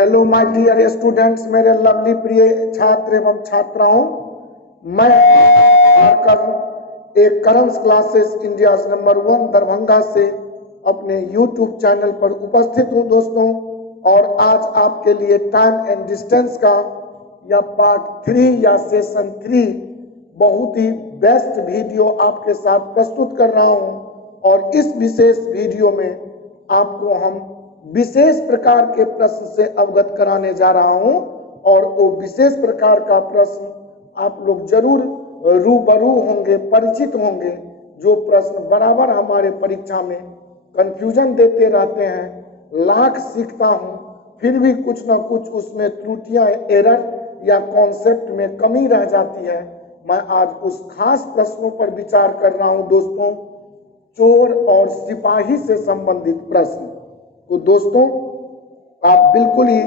Hello my dear students, मेरे lovely प्रिय छात्र एवं छात्राओं, मैं एक करंस क्लासेस इंडिया नंबर 1 दरभंगा से अपने यूट्यूब चैनल पर उपस्थित हूं दोस्तों। और आज आपके लिए टाइम एंड डिस्टेंस का या पार्ट 3 या सेशन 3 बहुत ही बेस्ट वीडियो आपके साथ प्रस्तुत कर रहा हूं। और इस विशेष वीडियो में आपको हम विशेष प्रकार के प्रश्न से अवगत कराने जा रहा हूं। और वो विशेष प्रकार का प्रश्न आप लोग जरूर रूबरू होंगे, परिचित होंगे, जो प्रश्न बराबर हमारे परीक्षा में कंफ्यूजन देते रहते हैं। लाख सीखता हूं फिर भी कुछ ना कुछ उसमें त्रुटियां, एरर या कॉन्सेप्ट में कमी रह जाती है। मैं आज उस खास प्रश्नों पर विचार कर रहा हूं दोस्तों, चोर और सिपाही से संबंधित प्रश्न। तो दोस्तों, आप बिल्कुल ही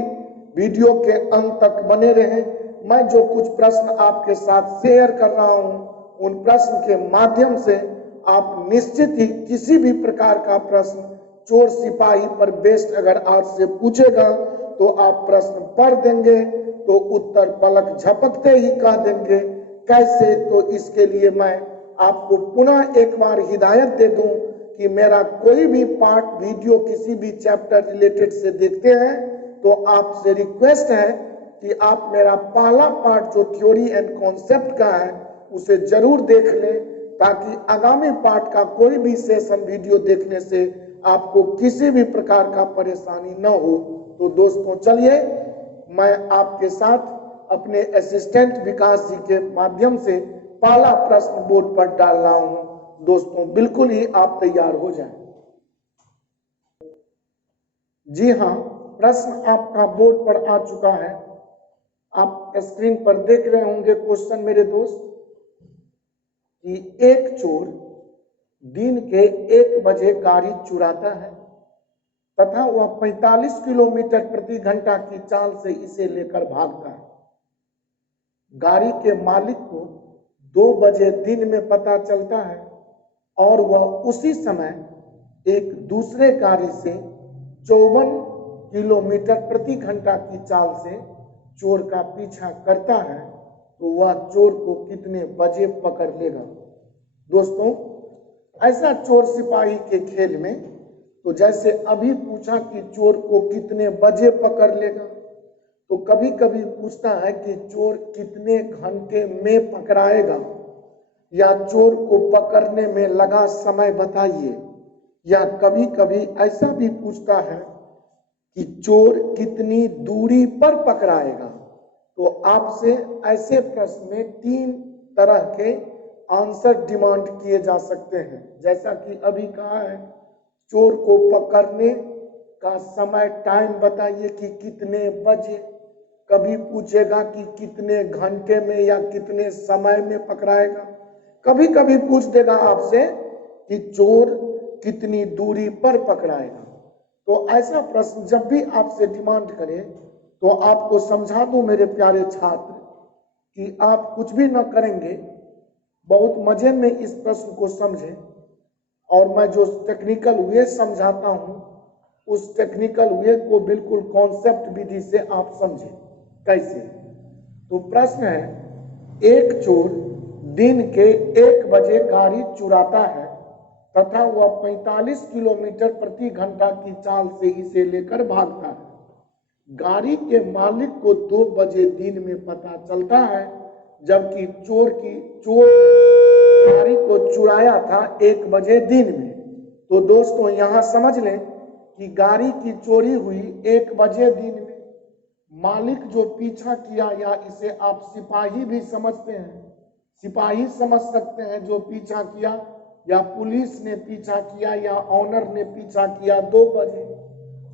वीडियो के अंत तक बने रहें। मैं जो कुछ प्रश्न आपके साथ शेयर कर रहा हूं, उन प्रश्न के माध्यम से आप निश्चित ही किसी भी प्रकार का प्रश्न चोर सिपाही पर बेस्ड अगर आपसे पूछेगा तो आप प्रश्न पढ़ देंगे तो उत्तर पलक झपकते ही कह देंगे। कैसे? तो इसके लिए मैं आपको पुनः एक बार हिदायत दे दूं कि मेरा कोई भी पार्ट वीडियो किसी भी चैप्टर रिलेटेड से देखते हैं तो आपसे रिक्वेस्ट है कि आप मेरा पहला पार्ट जो थ्योरी एंड कॉन्सेप्ट का है उसे जरूर देख लें, ताकि आगामी पार्ट का कोई भी सेशन वीडियो देखने से आपको किसी भी प्रकार का परेशानी न हो। तो दोस्तों चलिए, मैं आपके साथ अपने असिस्टेंट विकास जी के माध्यम से पहला प्रश्न बोर्ड पर डाल रहा हूं। दोस्तों बिल्कुल ही आप तैयार हो जाएं। जी हाँ, प्रश्न आपका बोर्ड पर आ चुका है। आप स्क्रीन पर देख रहे होंगे क्वेश्चन मेरे दोस्त, कि एक चोर दिन के 1 बजे गाड़ी चुराता है तथा वह 45 किलोमीटर प्रति घंटा की चाल से इसे लेकर भागता है। गाड़ी के मालिक को 2 बजे दिन में पता चलता है और वह उसी समय एक दूसरे गाड़ी से 54 किलोमीटर प्रति घंटा की चाल से चोर का पीछा करता है, तो वह चोर को कितने बजे पकड़ लेगा? दोस्तों, ऐसा चोर सिपाही के खेल में तो जैसे अभी पूछा कि चोर को कितने बजे पकड़ लेगा, तो कभी कभी पूछता है कि चोर कितने घंटे में पकड़ाएगा, या चोर को पकड़ने में लगा समय बताइए। या कभी कभी ऐसा भी पूछता है कि चोर कितनी दूरी पर पकड़ाएगा। तो आपसे ऐसे प्रश्न में 3 तरह के आंसर डिमांड किए जा सकते हैं। जैसा कि अभी कहा है, चोर को पकड़ने का समय, टाइम बताइए कि कितने बजे। कभी पूछेगा कि कितने घंटे में या कितने समय में पकड़ाएगा। कभी कभी पूछ देगा आपसे कि चोर कितनी दूरी पर पकड़ाएगा। तो ऐसा प्रश्न जब भी आपसे डिमांड करे तो आपको समझा दूं मेरे प्यारे छात्र कि आप कुछ भी न करेंगे, बहुत मजे में इस प्रश्न को समझें। और मैं जो टेक्निकल वे समझाता हूं, उस टेक्निकल वे को बिल्कुल कॉन्सेप्ट विधि से आप समझें। कैसे? तो प्रश्न है, एक चोर दिन के 1 बजे गाड़ी चुराता है तथा वह 45 किलोमीटर प्रति घंटा की चाल से इसे लेकर भागता है। गाड़ी के मालिक को 2 बजे दिन में पता चलता है, जबकि चोर गाड़ी को चुराया था 1 बजे दिन में। तो दोस्तों यहां समझ लें कि गाड़ी की चोरी हुई 1 बजे दिन में। मालिक जो पीछा किया, या इसे आप सिपाही भी समझते हैं, सिपाही समझ सकते हैं जो पीछा किया, या पुलिस ने पीछा किया, या ऑनर ने पीछा किया 2 बजे।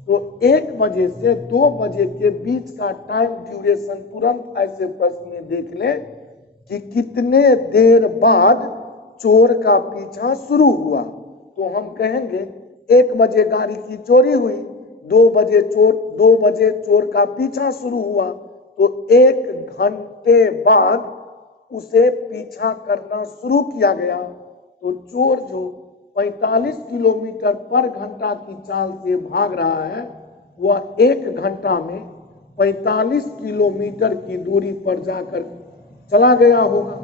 तो 1 बजे से 2 बजे के बीच का टाइम ड्यूरेशन तुरंत ऐसे प्रश्न में देख लें कि कितने देर बाद चोर का पीछा शुरू हुआ। तो हम कहेंगे 1 बजे गाड़ी की चोरी हुई, 2 बजे चोर का पीछा शुरू हुआ, तो 1 घंटे बाद उसे पीछा करना शुरू किया गया। तो चोर जो 45 किलोमीटर पर घंटा की चाल से भाग रहा है, वह 1 घंटा में 45 किलोमीटर की दूरी पर जाकर चला गया होगा,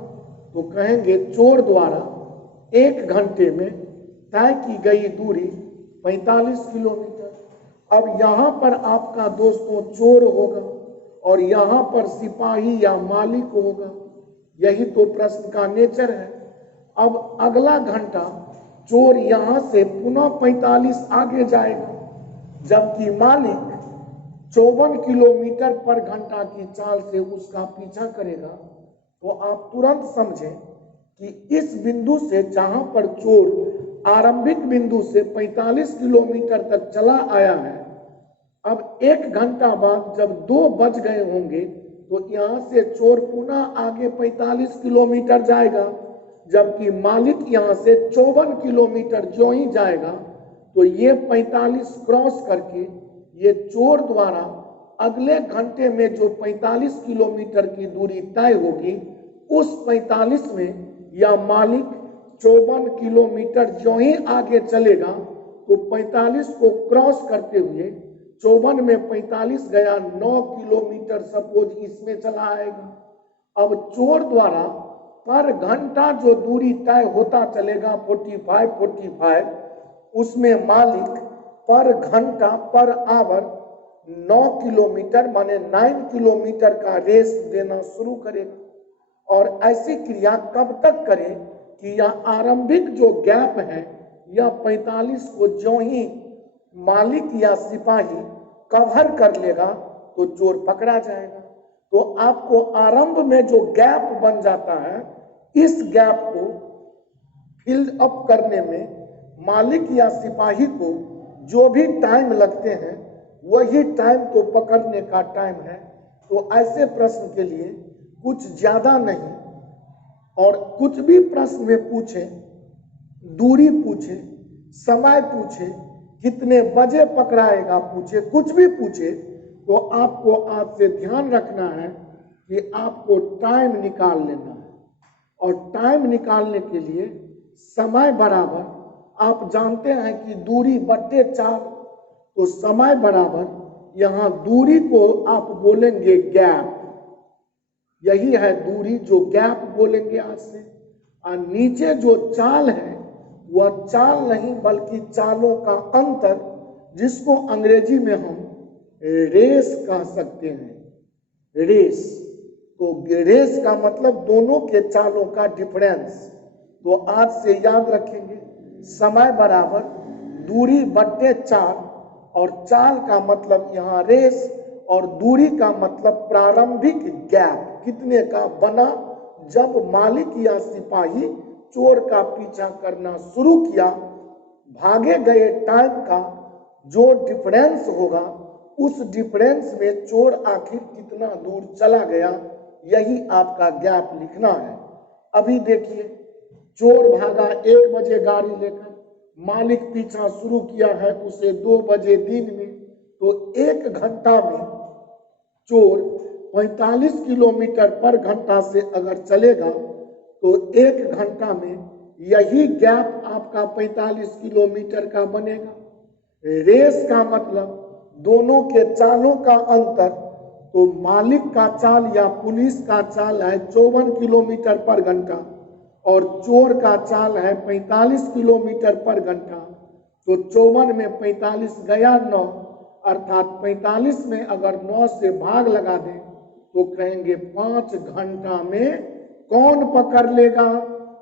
तो कहेंगे चोर द्वारा 1 घंटे में तय की गई दूरी 45 किलोमीटर। अब यहाँ पर आपका दोस्तों चोर होगा और यहाँ पर सिपाही या मालिक होगा, यही तो प्रश्न का नेचर है। अब अगला घंटा चोर यहाँ से पुनः 45 आगे जाएगा, जबकि मालिक 54 किलोमीटर पर घंटा की चाल से उसका पीछा करेगा। तो आप तुरंत समझें कि इस बिंदु से जहां पर चोर आरंभिक बिंदु से 45 किलोमीटर तक चला आया है, अब 1 घंटा बाद जब 2 बज गए होंगे तो यहां से चोर पुनः आगे 45 किलोमीटर जाएगा, जबकि मालिक यहां से 54 किलोमीटर जो ही जाएगा, तो ये 45 क्रॉस करके ये चोर द्वारा अगले घंटे में जो 45 किलोमीटर की दूरी तय होगी, उस 45 में या मालिक 54 किलोमीटर जो ही आगे चलेगा, तो 45 को क्रॉस करते हुए 54 में 45 गया 9 किलोमीटर सपोज इसमें चला आएगा। अब चोर द्वारा पर घंटा जो दूरी तय होता चलेगा 45, उसमें मालिक पर घंटा पर आवर 9 किलोमीटर माने 9 किलोमीटर का रेस देना शुरू करेगा। और ऐसी क्रिया कब तक करे कि यह आरंभिक जो गैप है या 45 को जो ही मालिक या सिपाही कवर कर लेगा तो चोर पकड़ा जाएगा। तो आपको आरंभ में जो गैप बन जाता है, इस गैप को फिल अप करने में मालिक या सिपाही को जो भी टाइम लगते हैं वही टाइम तो पकड़ने का टाइम है। तो ऐसे प्रश्न के लिए कुछ ज्यादा नहीं और कुछ भी प्रश्न में पूछे, दूरी पूछे, समय पूछे, कितने बजे पकड़ाएगा पूछे, कुछ भी पूछे, तो आपको आज से ध्यान रखना है कि आपको टाइम निकाल लेना है। और टाइम निकालने के लिए समय बराबर, आप जानते हैं कि दूरी बट्टे 4, तो समय बराबर यहाँ दूरी को आप बोलेंगे गैप, यही है दूरी जो गैप बोलेंगे आज से। और नीचे जो चाल है वह चाल नहीं बल्कि चालों का अंतर, जिसको अंग्रेजी में हम रेस कह सकते हैं। रेस, तो रेस का मतलब दोनों के चालों का डिफरेंस। तो आज से याद रखेंगे समय बराबर दूरी बट्टे 4, और चाल का मतलब यहाँ रेस और दूरी का मतलब प्रारंभिक गैप कितने का बना जब मालिक या सिपाही चोर का पीछा करना शुरू किया। भागे गए टाइम का जो डिफरेंस होगा, उस डिफरेंस में चोर आखिर कितना दूर चला गया, यही आपका गैप लिखना है। अभी देखिए, चोर भागा 1 बजे गाड़ी लेकर, मालिक पीछा शुरू किया है उसे 2 बजे दिन में, तो 1 घंटा में चोर 45 किलोमीटर पर घंटा से अगर चलेगा तो 1 घंटा में यही गैप आपका 45 किलोमीटर का बनेगा। रेस का मतलब दोनों के चालों का अंतर, तो मालिक का चाल या पुलिस का चाल है 54 किलोमीटर पर घंटा और चोर का चाल है 45 किलोमीटर पर घंटा। तो 54 में 45 गया 9, अर्थात 45 में अगर 9 से भाग लगा दें तो कहेंगे 5 घंटा में कौन पकड़ लेगा।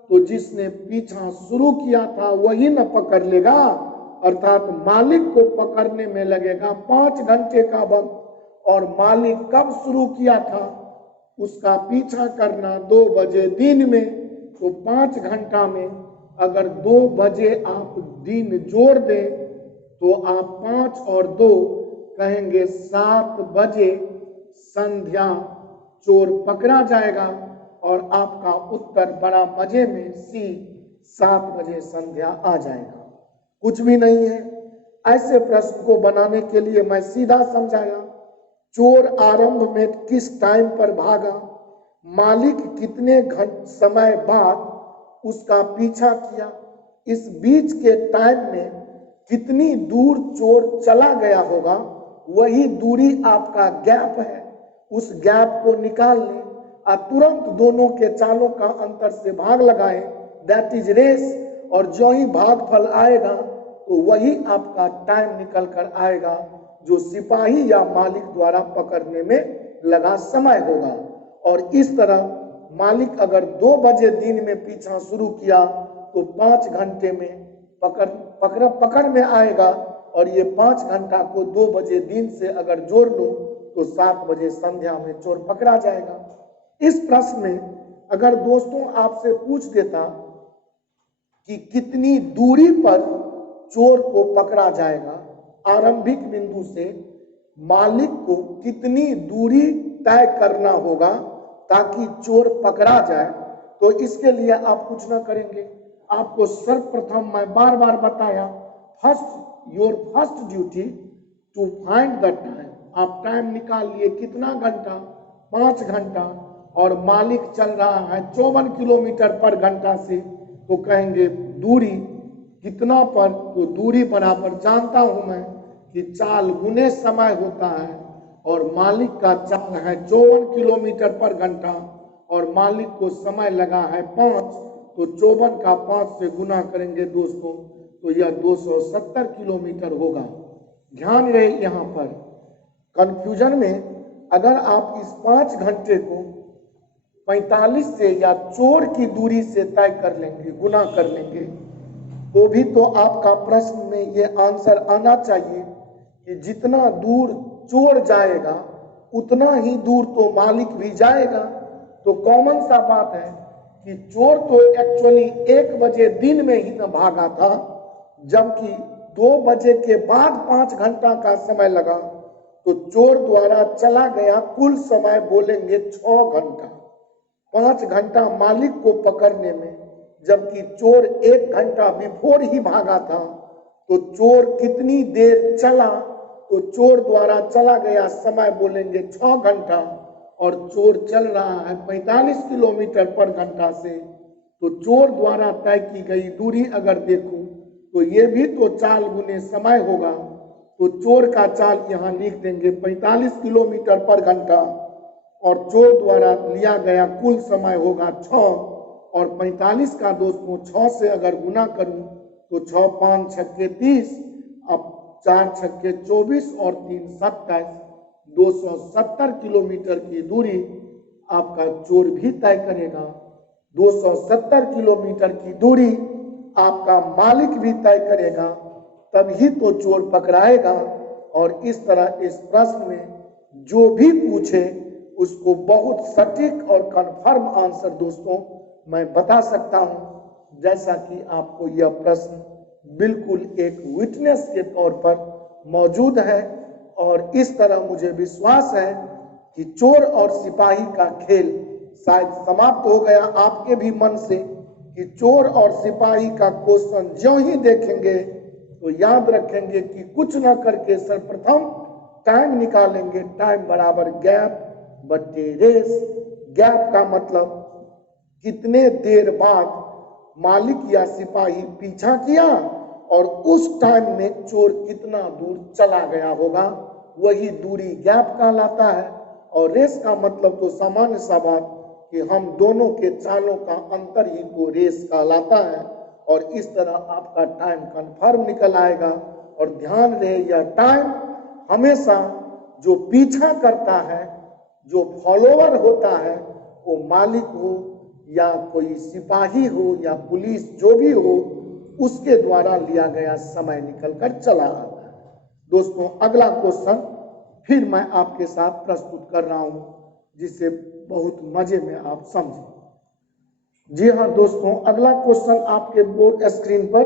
तो जिसने पीछा शुरू किया था वही न पकड़ लेगा, अर्थात मालिक को पकड़ने में लगेगा 5 घंटे का वक्त। और मालिक कब शुरू किया था उसका पीछा करना 2 बजे दिन में, तो 5 घंटा में अगर 2 बजे आप दिन जोड़ दें तो आप 5 और 2 कहेंगे 7 बजे संध्या चोर पकड़ा जाएगा। और आपका उत्तर बड़ा मजे में सी 7 बजे संध्या आ जाएगा। कुछ भी नहीं है। ऐसे प्रश्न को बनाने के लिए मैं सीधा समझाया, चोर आरंभ में किस टाइम पर भागा, मालिक कितने समय बाद उसका पीछा किया, इस बीच के टाइम में कितनी दूर चोर चला गया होगा, वही दूरी आपका गैप है, उस गैप को निकाल लें और तुरंत दोनों के चालों का अंतर से भाग लगाएं, दैट इज रेस। और जो ही भागफल आएगा तो वही आपका टाइम निकल कर आएगा जो सिपाही या मालिक द्वारा पकड़ने में लगा समय होगा। और इस तरह मालिक अगर 2 बजे दिन में पीछा शुरू किया तो 5 घंटे में पकड़ में आएगा, और ये 5 घंटा को 2 बजे दिन से अगर जोड़ लूं तो 7 बजे संध्या में चोर पकड़ा जाएगा। इस प्रश्न में अगर दोस्तों आपसे पूछ देता कि कितनी दूरी पर चोर को पकड़ा जाएगा, आरंभिक बिंदु से मालिक को कितनी दूरी तय करना होगा ताकि चोर पकड़ा जाए, तो इसके लिए आप कुछ ना करेंगे, आपको सर्वप्रथम मैं बार बार बताया, your first duty to find the time. आप टाइम निकाल लिए, कितना घंटा, 5 घंटा, और मालिक चल रहा है 54 किलोमीटर पर घंटा से, तो कहेंगे दूरी कितना पर, तो दूरी बराबर जानता हूं मैं कि चाल गुने समय होता है, और मालिक का चाल है 54 किलोमीटर पर घंटा और मालिक को समय लगा है 5, तो 54 का 5 से गुना करेंगे दोस्तों तो यह 270 किलोमीटर होगा। ध्यान रहे यहाँ पर कंफ्यूजन में, अगर आप इस 5 घंटे को 45 से या चोर की दूरी से तय कर लेंगे, गुना कर लेंगे, तो भी तो आपका प्रश्न में ये आंसर आना चाहिए कि जितना दूर चोर जाएगा उतना ही दूर तो मालिक भी जाएगा। तो कॉमन सा बात है कि चोर तो एक्चुअली 1 बजे दिन में ही न भागा था, जबकि 2 बजे के बाद 5 घंटा का समय लगा, तो चोर द्वारा चला गया कुल समय बोलेंगे 6 घंटा। 5 घंटा मालिक को पकड़ने में, जबकि चोर 1 घंटा बिफोर ही भागा था, तो चोर कितनी देर चला, तो चोर द्वारा चला गया समय बोलेंगे 6 घंटा, और चोर चल रहा है 45 किलोमीटर पर घंटा से, तो चोर द्वारा तय की गई दूरी अगर देखूं तो ये भी तो चाल गुने समय होगा, तो चोर का चाल यहाँ लिख देंगे 45 किलोमीटर पर घंटा, और चोर द्वारा लिया गया कुल समय होगा 6, और 45 का दोस्तों 6 से अगर गुना करूं तो 6 5 छक्के 30, अब 4 छक्के 24 और 3 27, 270 किलोमीटर की दूरी आपका चोर भी तय करेगा। 270 किलोमीटर की दूरी आपका मालिक भी तय करेगा, तभी तो चोर पकड़ाएगा। और इस तरह इस प्रश्न में जो भी पूछे उसको बहुत सटीक और कन्फर्म आंसर दोस्तों मैं बता सकता हूं, जैसा कि आपको यह प्रश्न बिल्कुल एक विटनेस के तौर पर मौजूद है। और इस तरह मुझे विश्वास है कि चोर और सिपाही का खेल शायद समाप्त हो गया आपके भी मन से, कि चोर और सिपाही का क्वेश्चन जो ही देखेंगे तो याद रखेंगे कि कुछ ना करके सर्वप्रथम टाइम निकालेंगे, टाइम बराबर गैप बटे रेस। गैप का मतलब कितने देर बाद मालिक या सिपाही पीछा किया और उस टाइम में चोर कितना दूर चला गया होगा, वही दूरी गैप कहलाता है। और रेस का मतलब तो सामान्य सा बात कि हम दोनों के चालों का अंतर ही को रेस कहलाता है। और इस तरह आपका टाइम कंफर्म निकल आएगा। और ध्यान रहे यह टाइम हमेशा जो पीछा करता है, जो फॉलोवर होता है, वो मालिक हो या कोई सिपाही हो या पुलिस जो भी हो, उसके द्वारा लिया गया समय निकलकर चला आता है। दोस्तों अगला क्वेश्चन फिर मैं आपके साथ प्रस्तुत कर रहा हूं, जिसे बहुत मजे में आप समझें। जी हाँ दोस्तों, अगला क्वेश्चन आपके बोर्ड स्क्रीन पर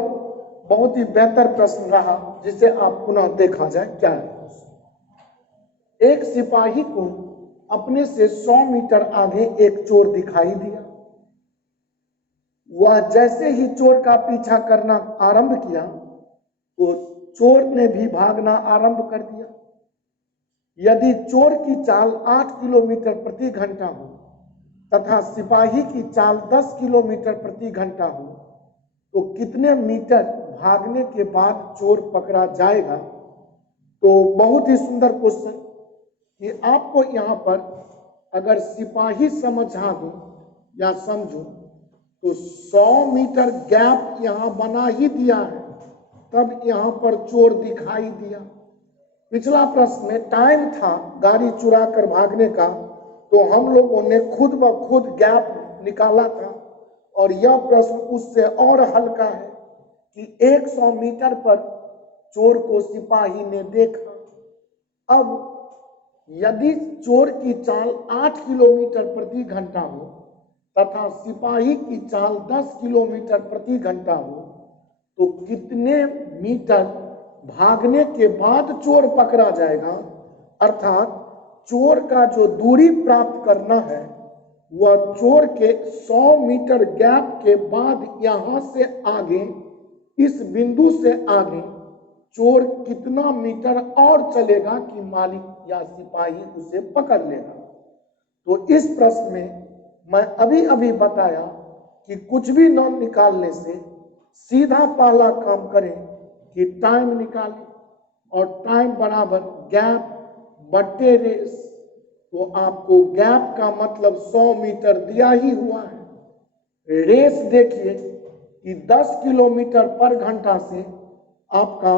बहुत ही बेहतर प्रश्न रहा, जिसे आप पुनः देखा जाए क्या है। एक सिपाही को अपने से 100 मीटर आगे एक चोर दिखाई दिया। वह जैसे ही चोर का पीछा करना आरंभ किया तो चोर ने भी भागना आरंभ कर दिया। यदि चोर की चाल 8 किलोमीटर प्रति घंटा हो तथा सिपाही की चाल 10 किलोमीटर प्रति घंटा हो, तो कितने मीटर भागने के बाद चोर पकड़ा जाएगा, तो बहुत ही सुंदर क्वेश्चन कि आपको यहाँ पर अगर सिपाही समझा दूं या समझूं तो 100 मीटर गैप यहाँ बना ही दिया है, तब यहाँ पर चोर दिखाई दिया। पिछला प्रश्न में टाइम था गाड़ी चुरा कर भागने का, तो हम लोगों ने खुद ब खुद गैप निकाला था, और यह प्रश्न उससे और हल्का है कि 100 मीटर पर चोर को सिपाही ने देखा। अब यदि चोर की चाल 8 किलोमीटर प्रति घंटा हो तथा सिपाही की चाल 10 किलोमीटर प्रति घंटा हो, तो कितने मीटर भागने के बाद चोर पकड़ा जाएगा? अर्थात चोर का जो दूरी प्राप्त करना है वह चोर के 100 मीटर गैप के बाद यहां से आगे, इस बिंदु से आगे चोर कितना मीटर और चलेगा कि मालिक या सिपाही उसे पकड़ लेगा। तो इस प्रश्न में मैं अभी अभी बताया कि कुछ भी न निकालने से सीधा पहला काम करें कि टाइम निकालें, और टाइम बराबर गैप बटे रेस। तो आपको गैप का मतलब 100 मीटर दिया ही हुआ है। रेस देखिए कि 10 किलोमीटर पर घंटा से आपका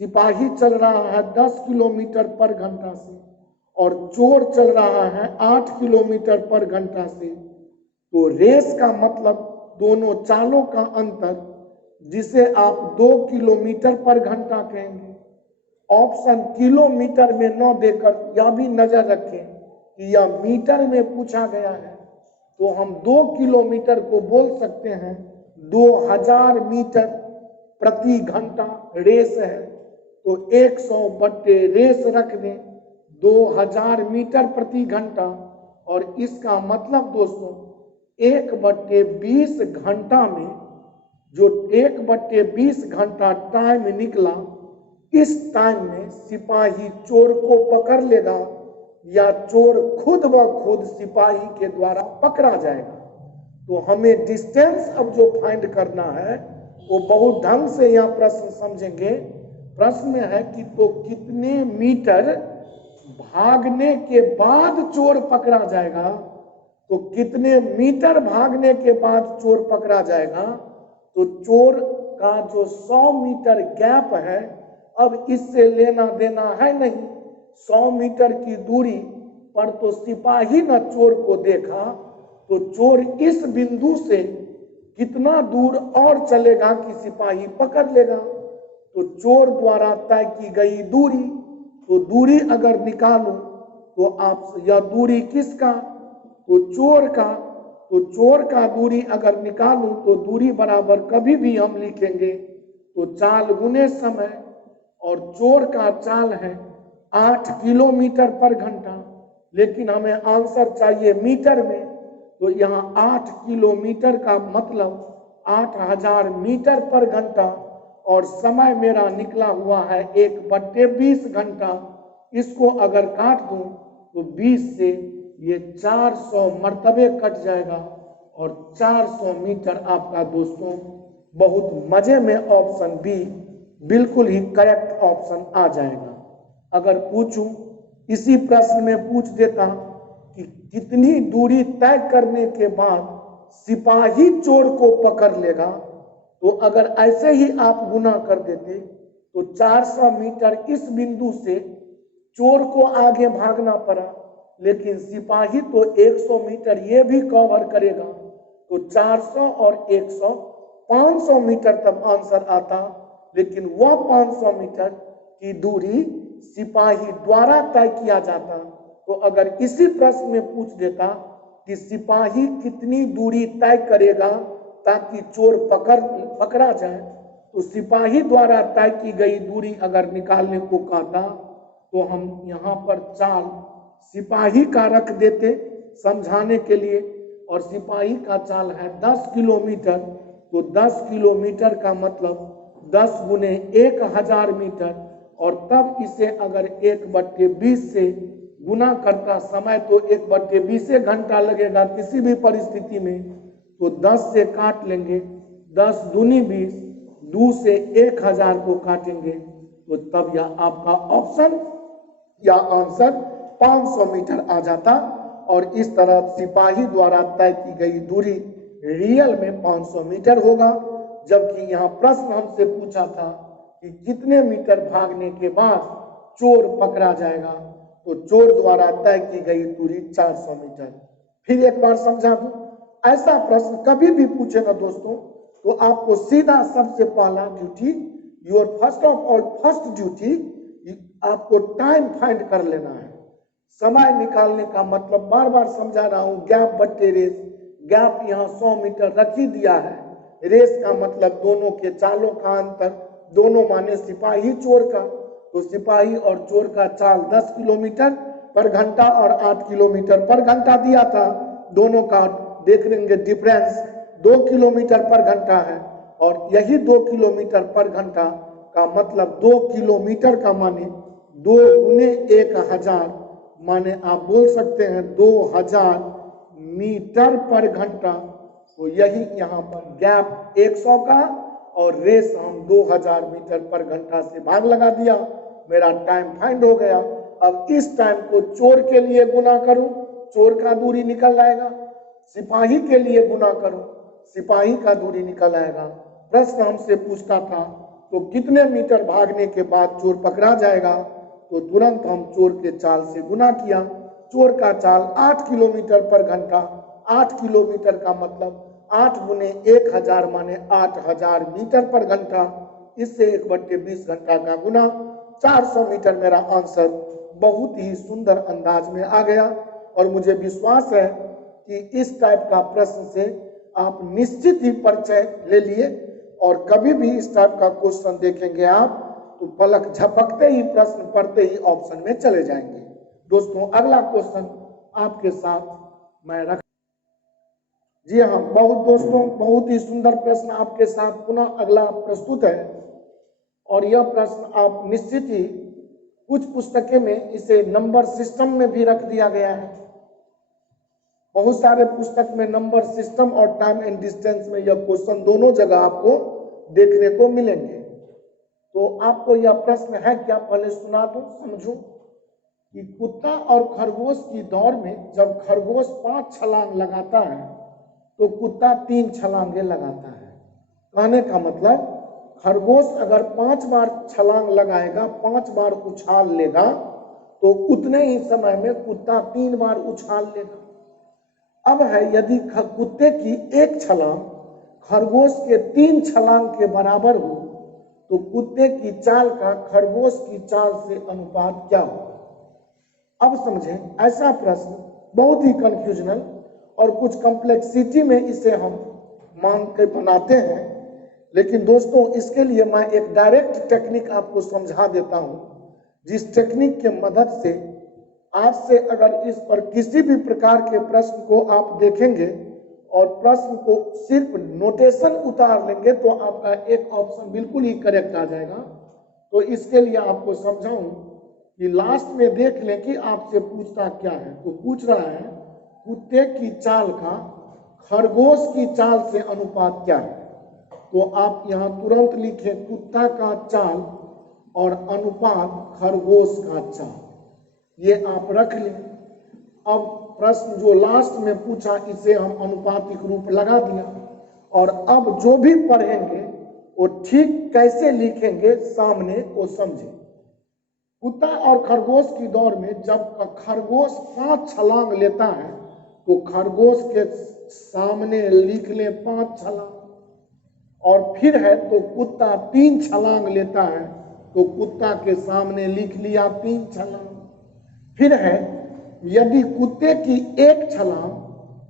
सिपाही चल रहा है 10 किलोमीटर पर घंटा से, और चोर चल रहा है 8 किलोमीटर पर घंटा से। तो रेस का मतलब दोनों चालों का अंतर, जिसे आप 2 किलोमीटर पर घंटा कहेंगे। ऑप्शन किलोमीटर में न देकर यह भी नजर रखें कि यह मीटर में पूछा गया है, तो हम 2 किलोमीटर को बोल सकते हैं 2000 मीटर प्रति घंटा रेस है। तो 100 बट्टे रेस रख दें 2000 मीटर प्रति घंटा, और इसका मतलब दोस्तों 1/20 घंटा में जो 1/20 घंटा टाइम निकला, इस टाइम में सिपाही चोर को पकड़ लेगा या चोर खुद ब खुद सिपाही के द्वारा पकड़ा जाएगा। तो हमें डिस्टेंस अब जो फाइंड करना है वो बहुत ढंग से यह प्रश्न समझेंगे। प्रश्न में है कि तो कितने मीटर भागने के बाद चोर पकड़ा जाएगा, तो कितने मीटर भागने के बाद चोर पकड़ा जाएगा। तो चोर का जो 100 मीटर गैप है, अब इससे लेना देना है नहीं। 100 मीटर की दूरी पर तो सिपाही न चोर को देखा, तो चोर इस बिंदु से कितना दूर और चलेगा कि सिपाही पकड़ लेगा। तो चोर द्वारा तय की गई दूरी, तो दूरी अगर निकालो तो आप यह दूरी किसका, तो चोर का। तो चोर का दूरी अगर निकालूं तो दूरी बराबर कभी भी हम लिखेंगे तो चाल गुने समय, और चोर का चाल है 8 किलोमीटर पर घंटा, लेकिन हमें आंसर चाहिए मीटर में। तो यहाँ 8 किलोमीटर का मतलब 8000 मीटर पर घंटा, और समय मेरा निकला हुआ है 1/20 घंटा। इसको अगर काट दूं तो 20 से ये 400 मर्तबे कट जाएगा, और 400 मीटर आपका दोस्तों बहुत मजे में ऑप्शन बी बिल्कुल ही करेक्ट ऑप्शन आ जाएगा। अगर पूछूं, इसी प्रश्न में पूछ देता कि कितनी दूरी तय करने के बाद सिपाही चोर को पकड़ लेगा, तो अगर ऐसे ही आप गुना कर देते तो 400 मीटर इस बिंदु से चोर को आगे भागना पड़ा, लेकिन सिपाही तो 100 मीटर ये भी कवर करेगा, तो 400 और 100 500 मीटर तक आंसर आता। लेकिन वह 500 मीटर की दूरी सिपाही द्वारा तय किया जाता। तो अगर इसी प्रश्न में पूछ देता कि सिपाही कितनी दूरी तय करेगा ताकि चोर पकड़ा जाए, तो सिपाही द्वारा तय की गई दूरी अगर निकालने को कहता तो हम यहाँ पर चाल सिपाही का रख देते समझाने के लिए, और सिपाही का चाल है 10 किलोमीटर। तो 10 किलोमीटर का मतलब 10 गुने 1000 मीटर, और तब इसे अगर 1/20 से गुना करता, समय तो 1/20 घंटा लगेगा किसी भी परिस्थिति में, तो 10 से काट लेंगे, 10 दूनी 20, 2 से 1000 को काटेंगे तो तब यह आपका ऑप्शन या आंसर 500 मीटर आ जाता और इस तरह सिपाही द्वारा तय की गई दूरी रियल में 500 मीटर होगा। जबकि यहाँ प्रश्न हमसे पूछा था कि कितने मीटर भागने के बाद चोर पकड़ा जाएगा, तो चोर द्वारा तय की गई दूरी 400 मीटर। फिर एक बार समझा दूं, ऐसा प्रश्न कभी भी पूछे ना दोस्तों, तो आपको सीधा सबसे पहला duty, your first of all first duty, आपको टाइम फाइंड कर लेना है। समय निकालने का मतलब बार बार समझा रहा हूं, गैप बट्टे रेस, गैप यहाँ 100 मीटर रख ही दिया है। रेस का मतलब दोनों के चालों का अंतर, दोनों माने सिपाही चोर का, तो सिपाही और चोर का चाल 10 किलोमीटर पर घंटा और 8 किलोमीटर पर घंटा दिया था। दोनों का देख लेंगे डिफरेंस 2 किलोमीटर पर घंटा है, और यही 2 किलोमीटर पर घंटा का मतलब 2 किलोमीटर का माने 2 गुने 1000, माने आप बोल सकते हैं 2000 मीटर पर घंटा। तो यही यहाँ पर गैप 100 का और रेस हम 2000 मीटर पर घंटा से भाग लगा दिया, मेरा टाइम फाइंड हो गया। अब इस टाइम को चोर के लिए गुना करूं, चोर का दूरी निकल आएगा, सिपाही के लिए गुना करूं, सिपाही का दूरी निकल आएगा। प्रश्न हमसे पूछता था तो कितने मीटर भागने के बाद चोर पकड़ा जाएगा, तो तुरंत हम चोर के चाल से गुना किया। चोर का चाल 8 किलोमीटर पर घंटा, 8 किलोमीटर का मतलब 8 गुने 1000 माने 8000 मीटर पर घंटा, इससे 1/20 घंटा का गुना 400 मीटर मेरा आंसर बहुत ही सुंदर अंदाज में आ गया। और मुझे विश्वास है कि इस टाइप का प्रश्न से आप निश्चित ही परिचय ले लिए, और कभी भी इस टाइप का क्वेश्चन देखेंगे आप तो पलक झपकते ही प्रश्न पढ़ते ही ऑप्शन में चले जाएंगे। दोस्तों अगला क्वेश्चन आपके साथ मैं रख, जी हाँ दोस्तों बहुत ही सुंदर प्रश्न आपके साथ पुनः अगला प्रस्तुत है। और यह प्रश्न आप निश्चित ही कुछ पुस्तकें में इसे नंबर सिस्टम में भी रख दिया गया है, बहुत सारे पुस्तक में नंबर सिस्टम और टाइम एंड डिस्टेंस में यह क्वेश्चन दोनों जगह आपको देखने को मिलेंगे। तो आपको यह प्रश्न है क्या, पहले सुना दो समझो कि कुत्ता और खरगोश की दौड़ में जब खरगोश 5 छलांग लगाता है तो कुत्ता 3 छलांगे लगाता है। कहने का मतलब खरगोश अगर 5 बार छलांग लगाएगा, 5 बार उछाल लेगा, तो उतने ही समय में कुत्ता 3 बार उछाल लेगा। अब है यदि कुत्ते की 1 छलांग खरगोश के 3 छलांग के बराबर हो, तो कुत्ते की चाल का खरगोश की चाल से अनुपात क्या हो। अब समझें, ऐसा प्रश्न बहुत ही कंफ्यूजनल और कुछ कॉम्प्लेक्सिटी में इसे हम मान के बनाते हैं, लेकिन दोस्तों इसके लिए मैं एक डायरेक्ट टेक्निक आपको समझा देता हूं, जिस टेक्निक के मदद से आज से अगर इस पर किसी भी प्रकार के प्रश्न को आप देखेंगे और प्रश्न को सिर्फ नोटेशन उतार लेंगे तो आपका एक ऑप्शन बिल्कुल ही करेक्ट आ जाएगा। तो इसके लिए आपको समझाऊं कि लास्ट में देख लें कि आपसे पूछता क्या है। तो पूछ रहा है कुत्ते की चाल का खरगोश की चाल से अनुपात क्या है। तो आप यहाँ तुरंत लिखें कुत्ता का चाल और अनुपात खरगोश का चाल, ये आप रख लें। अब प्रश्न जो लास्ट में पूछा इसे हम अनुपातिक रूप लगा दिया, और अब जो भी पढ़ेंगे वो ठीक कैसे लिखेंगे सामने वो समझे। कुत्ता और खरगोश की दौड़ में जब खरगोश 5 छलांग लेता है तो खरगोश के सामने लिख ले 5 छलांग, और फिर है तो कुत्ता 3 छलांग लेता है तो कुत्ता के सामने लिख लिया 3 छलांग। फिर है यदि कुत्ते की 1 छलांग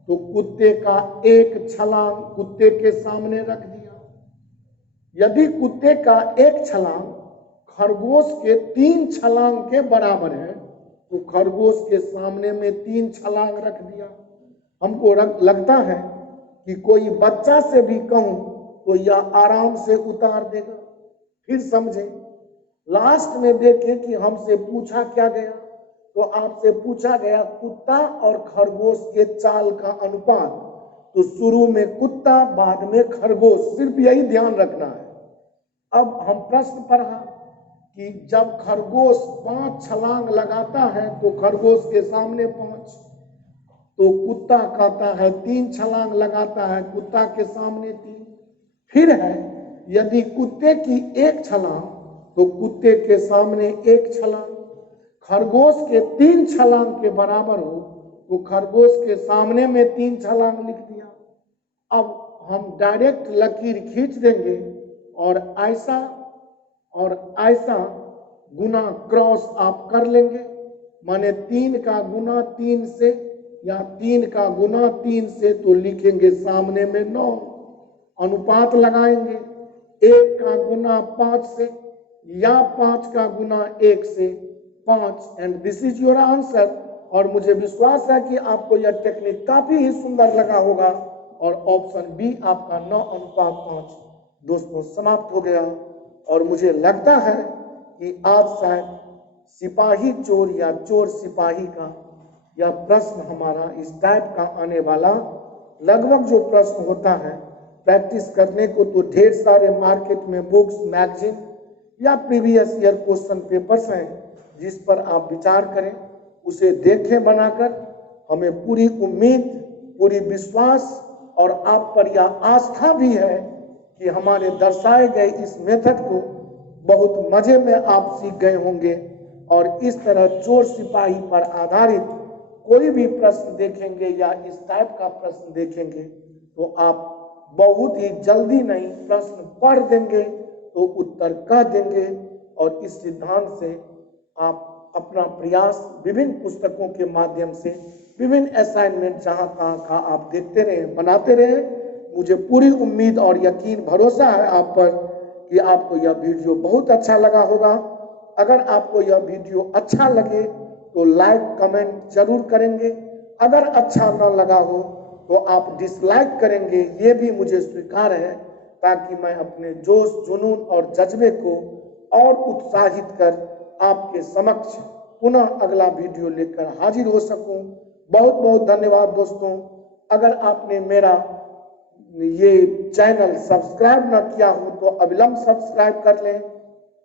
तो कुत्ते का 1 छलांग कुत्ते के सामने रख दिया। यदि कुत्ते का 1 छलांग खरगोश के 3 छलांग के बराबर है तो खरगोश के सामने में 3 छलांग रख दिया। हमको लगता है कि कोई बच्चा से भी कहूं तो यह आराम से उतार देगा। फिर समझें, लास्ट में देखें कि हमसे पूछा क्या गया। तो आपसे पूछा गया कुत्ता और खरगोश के चाल का अनुपात, तो शुरू में कुत्ता बाद में खरगोश, सिर्फ यही ध्यान रखना है। अब हम प्रश्न पढ़ा कि जब खरगोश 5 छलांग लगाता है तो खरगोश के सामने 5, तो कुत्ता कहता है 3 छलांग लगाता है, कुत्ता के सामने 3। फिर है यदि कुत्ते की 1 छलांग तो कुत्ते के सामने 1 छलांग, खरगोश के 3 छलांग के बराबर हो तो खरगोश के सामने में 3 छलांग लिख दिया। अब हम डायरेक्ट लकीर खींच देंगे और ऐसा गुना क्रॉस आप कर लेंगे, माने 3 का गुना 3 से या 3 का गुना 3 से, तो लिखेंगे सामने में 9। अनुपात लगाएंगे 1 का गुना 5 से या 5 का गुना 1 से 5, and this is your answer. और मुझे विश्वास है कि आपको यह टेक्निक काफी ही सुंदर लगा होगा और ऑप्शन बी आपका 9:5 दोस्तों समाप्त हो गया। और मुझे लगता है कि आज शायद सिपाही चोर या चोर सिपाही का यह प्रश्न हमारा इस टाइप का आने वाला, लगभग जो प्रश्न होता है प्रैक्टिस करने को तो ढेर सारे मार्केट में बुक्स, मैगजीन या प्रीवियस ईयर क्वेश्चन पेपर्स हैं जिस पर आप विचार करें, उसे देखें बनाकर। हमें पूरी उम्मीद, पूरी विश्वास और आप पर यह आस्था भी है कि हमारे दर्शाए गए इस मेथड को बहुत मजे में आप सीख गए होंगे और इस तरह चोर सिपाही पर आधारित कोई भी प्रश्न देखेंगे या इस टाइप का प्रश्न देखेंगे तो आप बहुत ही जल्दी नहीं, प्रश्न पढ़ देंगे तो उत्तर कह देंगे। और इस सिद्धांत से आप अपना प्रयास विभिन्न पुस्तकों के माध्यम से, विभिन्न असाइनमेंट जहां तहां का आप देखते रहे, बनाते रहे। मुझे पूरी उम्मीद और यकीन, भरोसा है आप पर कि आपको यह वीडियो बहुत अच्छा लगा होगा। अगर आपको यह वीडियो अच्छा लगे तो लाइक कमेंट जरूर करेंगे, अगर अच्छा न लगा हो तो आप डिसलाइक करेंगे, ये भी मुझे स्वीकार है, ताकि मैं अपने जोश, जुनून और जज्बे को और उत्साहित कर आपके समक्ष पुनः अगला वीडियो लेकर हाजिर हो सकूं। बहुत बहुत धन्यवाद दोस्तों। अगर आपने मेरा ये चैनल सब्सक्राइब न किया हो तो अविलंब सब्सक्राइब कर लें,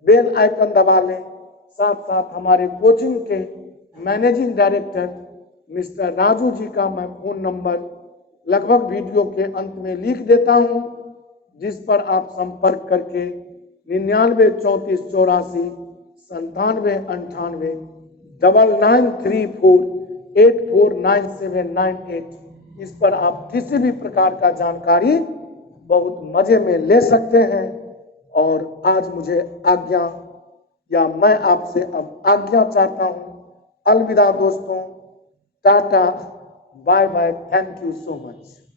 बेल आइकन दबा लें। साथ साथ हमारे कोचिंग के managing director mister Raju ji का मैं फोन नंबर लगभग वीडियो के अंत में लिख देता हूं, जिस पर आप संपर्क करके 99 34 84 97 98 9934 849798 इस पर आप किसी भी प्रकार का जानकारी बहुत मजे में ले सकते हैं। और आज मुझे आज्ञा, या मैं आपसे अब आज्ञा चाहता हूं। अलविदा दोस्तों, tata, bye bye, thank you so much.